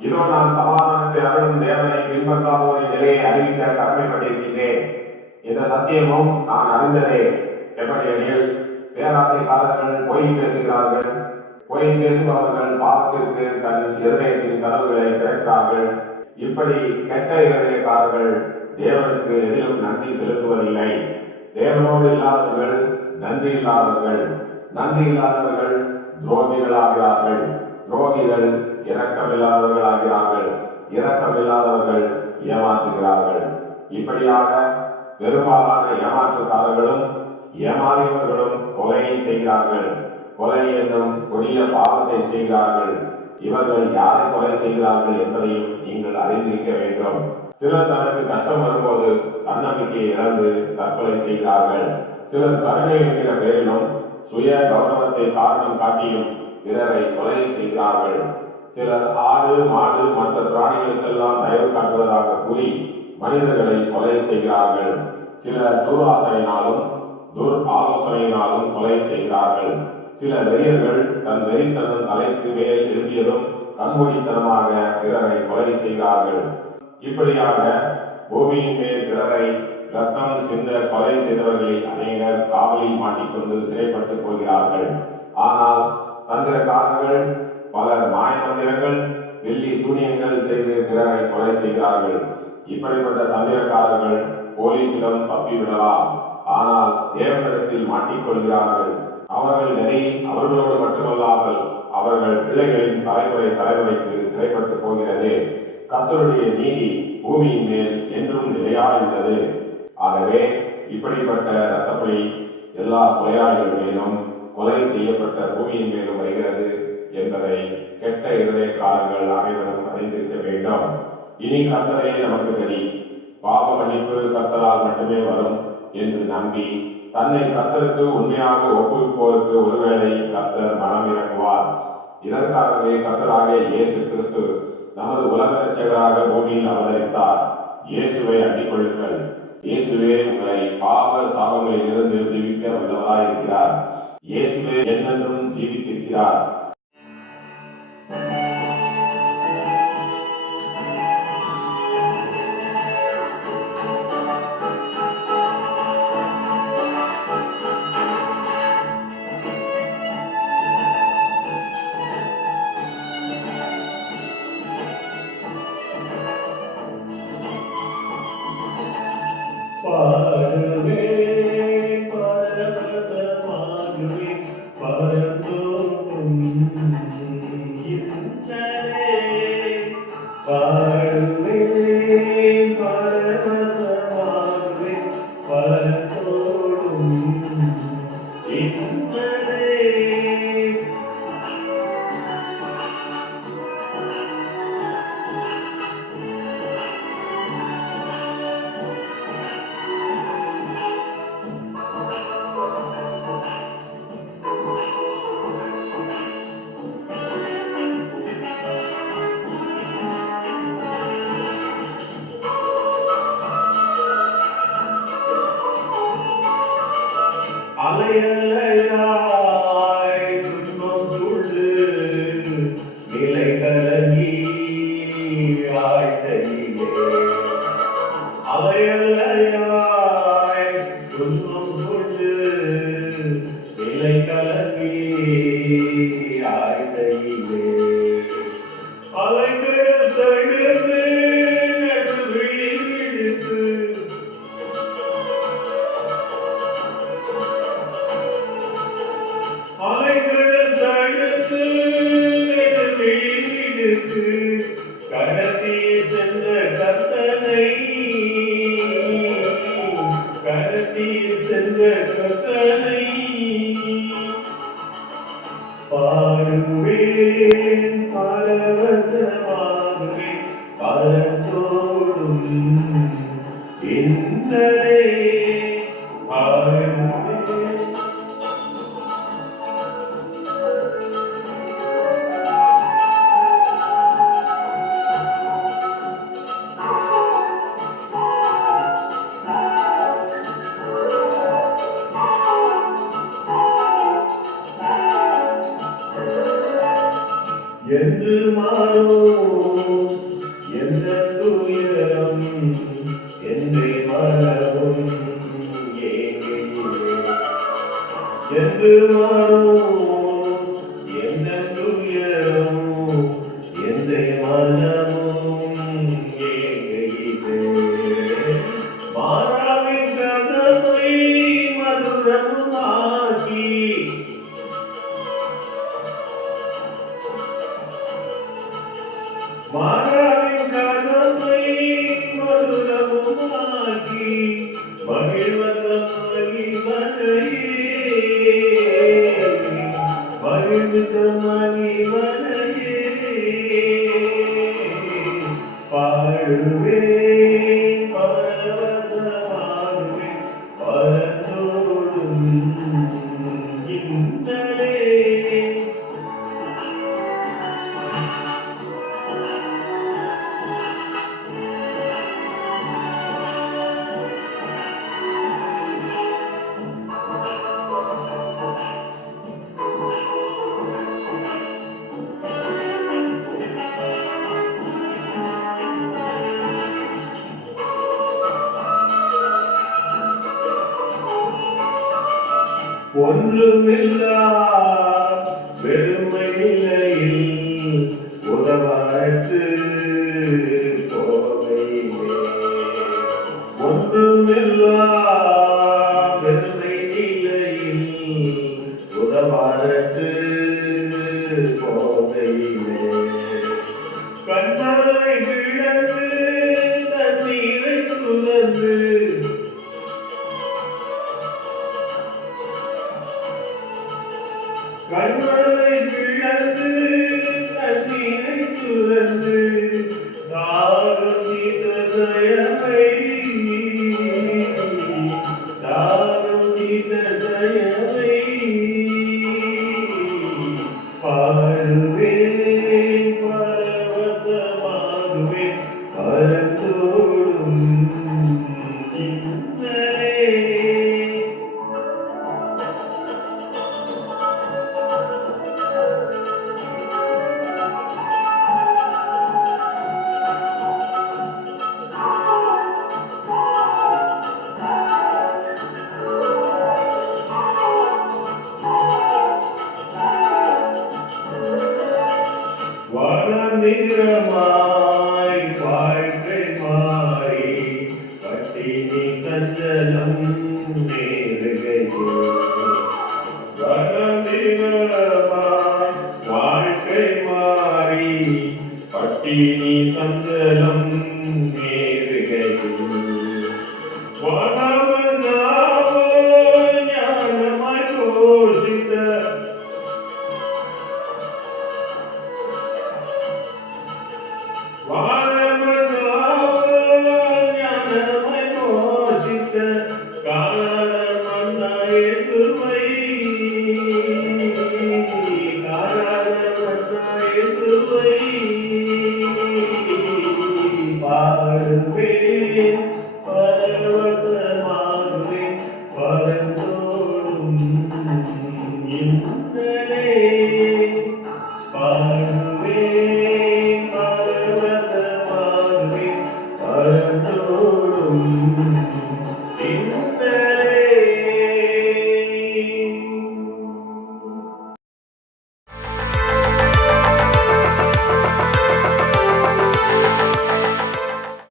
இதோ நான் சமாதானத்தை அருளும் தேவனை பின்பற்றாதோரின் நிலையை அறிவிக்க கடமைப்பட்டிருக்கின்றேன். இந்த சத்தியமும் நான் அறிந்ததே. எப்படியெனில் பேராசைக்காரர்கள் பொய் பேசுகிறார்கள். பொய் பேசுபவர்கள் பாவத்திற்கு தன் இருதயத்தின் கதவுகளை திறக்கிறார்கள். இப்படி கெட்ட இருதயக்காரர்கள் தேவனுக்கு எதிலும் நன்றி செலுத்துவதில்லை. தேவனோடு இல்லாதவர்கள் நன்றி இல்லாதவர்கள், நன்றி இல்லாதவர்கள் துரோகிகளாகிறார்கள், துரோகிகள் இரக்கமில்லாதவர்களாகிறார்கள், இரக்கமில்லாதவர்கள் ஏமாற்றுகிறார்கள். இப்படியாக பெரும்பாலான ஏமாற்றுக்காரர்களும் ஏமாறியவர்களும் கொலை செய்கிறார்கள். கொலை என்னும் கொடிய பாவத்தை செய்கிறார்கள். இவர்கள் யாரை கொலை செய்கிறார்கள் என்பதையும் நீங்கள் அறிந்திருக்க வேண்டும். சிலர் தனக்கு கஷ்டம் வரும்போது தன்னம்பிக்கையை இழந்து தற்கொலை செய்கிறார்கள். சிலர் கருணை என்கிற பெயரிலும் சுய கௌரவத்தை காரணம் காட்டியும் பிறரை கொலை செய்கிறார்கள். சிலர் ஆடு மாடு மற்ற பிராணிகளுக்கெல்லாம் தயவு காட்டுவதாக கூறி மனிதர்களை கொலை செய்கிறார்கள். சிலர் துராசையினாலும் ஆலோசனையினாலும் கொலை செய்கிறார்கள். சில வெறியர்கள் தன் வெறித்தனம் தலைக்கு மேல் எழுதியதும் கண்மூடித்தனமாக பிறரை கொலை செய்கிறார்கள். இப்படியாக பூமியின் மேல் பிறரை ரத்தம் சிந்த கொலை செய்தவர்களில் அநேகர் காவலில் மாட்டிக்கொண்டு சிறைப்பட்டு போகிறார்கள். ஆனால் தந்திரக்காரர்கள் பலர் மாயமந்திரங்கள் வெள்ளி சூனியங்கள் செய்து பிறரை கொலை செய்கிறார்கள். இப்படிப்பட்ட தந்திரக்காரர்கள் போலீசிடம் தப்பிவிடலாம், ஆனால் தேவனிடத்தில் மாட்டிக்கொள்கிறார்கள். அவர்கள் நெறி அவர்களோடு மட்டுமல்லாமல் அவர்கள் பிள்ளைகளின் தலைமுறைக்கு சிறைப்பட்டு போகிறது. கர்த்தருடைய நீதி பூமியின் மேல் என்றும் நிலையாயுள்ளது. ஆகவே இப்படிப்பட்ட இரத்தப்பழி எல்லா கொலையாளிகள் மேலும் கொலை செய்யப்பட்ட பூமியின் மேலும் வருகிறது என்பதை கெட்ட இருதயக்காரர்கள் அனைவரும் அறிந்திருக்க வேண்டும். இனி கர்த்தரே நமக்கு கதி, பாவ மன்னிப்பு கர்த்தரால் மட்டுமே வரும் என்று நம்பி தன்னை கர்த்தருக்கு உண்மையாக ஒப்புவிப்போருக்கு ஒருவேளை கர்த்தர் மனம் இறங்குவார். இதற்காகவே கர்த்தராகிய இயேசு கிறிஸ்து நமது உலக இரட்சகராக பூமியில் அவதரித்தார். இயேசுவை அண்டிக் கொள்ளுங்கள். இயேசுவே உங்களை பாவ சாபங்களில் இருந்து விடுவிக்க வல்லவராயிருக்கிறார். இயேசுவே என்றென்றும் ஜீவித்திருக்கிறார். பாடுவே பரவசமாகுவே பரந்தோறும் இன்னலே. பாடுவே பரவசமாகுவே பரந்தோறும் இன்னலே. அலையலையாய் துன்பம் சூழ்ந்து நிலை கலங்கி ஆழ்த்தையிலே. அலையலையாய் துன்பம் சூழ்ந்து நிலை கலங்கி ஆழ்த்தையிலே. அலைகள் தடுத்து நடுவிழித்து அலைகள் தடுத்து நடுவிழித்து கடத்தி சென்ற கர்த்தனை, கடத்தி சென்ற கர்த்தனை பாடுவேன் பரவசமாகுவேன் பரந்தோறும் இன்னலே. என்று மாறும் மனமும் ஏங்குகிறது. மாறாவின் கதவை மதுரமாக்கி மாறாவின் கதவை மதுரமாக்கி மகிழ்வதமாகி மகிழ்வதமாகி பாடுவே பரவசமாகுவே பரந்தோடும் இந்தலே. ஒன்றுமில்லா வெறுமை நிலையில் உதவாட்டு போகையிலே. ஒன்றுமில்லா வெறுமை நிலையில் உதவாட்டு போகையிலே. கண்மலை விழந்து தண்ணீரை சுழந்து கண்மலை விழந்து தண்ணீரை சுழந்து தாரும் தீர்த்த தயவை தாரும் தீர்த்த தயவை பாடுவே பரவசமாகுவே பரந்தோடும் இந்தலே. வனநிறமாய் வாழ்க்கை மாறி பட்டினி சஞ்சலம் நேருகையோ. வனநிறமாய் வாழ்க்கை மாறி பட்டினி சஞ்சலம் நேருகையோ. வனவனாவோ ஞானமாய் போஷித்த Wow.